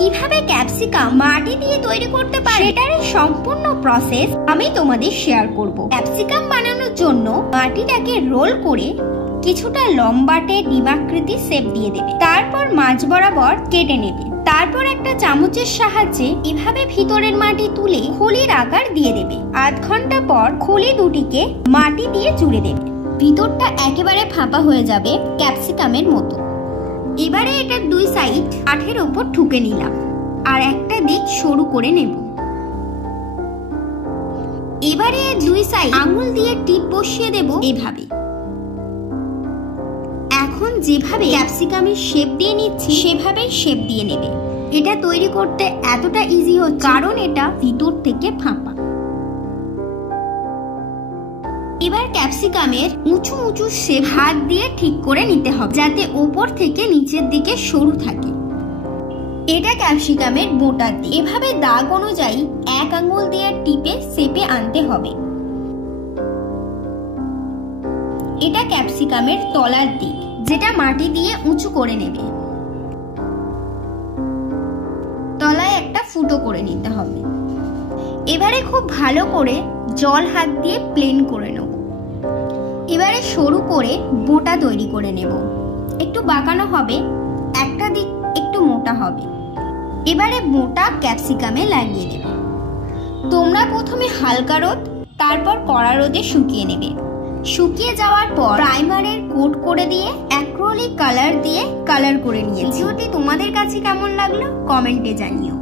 কিভাবে ক্যাপসিকাম মাটি দিয়ে তৈরি করতে পারে সেটার সম্পূর্ণ প্রসেস আমি তোমাদের শেয়ার করব। ক্যাপসিকাম বানানোর জন্য মাটিটাকে রোল করে কিছুটা লম্বাটে ডিমাকৃতি শেপ দিয়ে দেবে, তারপর মাঝ বরাবর কেটে নেবে। তারপর একটা চামচের সাহায্যে এভাবে ভিতরের মাটি তুলে খোলির আকার দিয়ে দেবে। আধ ঘন্টা পর খোলি দুটিকে মাটি দিয়ে জুড়ে দেবে, ভিতরটা একেবারে ফাঁপা হয়ে যাবে ক্যাপসিকামের মতো। এবারে এটার দুই সাইড কাঠের ওপর ঠুকে নিলাম আর একটা দিক সরু করে নেব। এবারে দুই সাইড আঙুল দিয়ে টিপ বসিয়ে দেব এভাবে। এখন যেভাবে ক্যাপসিকামের শেপ দিয়ে নিচ্ছি সেভাবেই শেপ দিয়ে নেবে। এটা তৈরি করতে এতটা ইজি হচ্ছে কারণ এটা ভিতর থেকে ফাঁপা। এবার ক্যাপসিকামের উঁচু উঁচু শেপ হাত দিয়ে ঠিক করে নিতে হবে যাতে উপর থেকে নিচের দিকে সরু থাকে। এটা ক্যাপসিকামের বোটার দিক। এভাবে দাগ অনুযায়ী এক আঙুল দিয়ে টিপে শেপে আনতে হবে। এটা ক্যাপসিকামের তলার দিক, যেটা মাটি দিয়ে উঁচু করে নেবে। তলায় একটা ফুটো করে নিতে হবে। এবারে খুব ভালো করে জল হাত দিয়ে প্লেন করে নেব। এবারে সরু করে বোটা তৈরি করে নেব। একটু বাঁকানো হবে, একটা দিক একটু মোটা হবে। এবারে বোটা ক্যাপসিকামে লাগিয়ে দেব। তোমরা প্রথমে হালকা রোদ, তারপর কড়া রোদে শুকিয়ে নেবে। শুকিয়ে যাওয়ার পর প্রাইমারের কোট করে দিয়ে অ্যাক্রিলিক কালার দিয়ে কালার করে নিয়েছি। ভিডিওটি তোমাদের কাছে কেমন লাগলো কমেন্টে জানিও।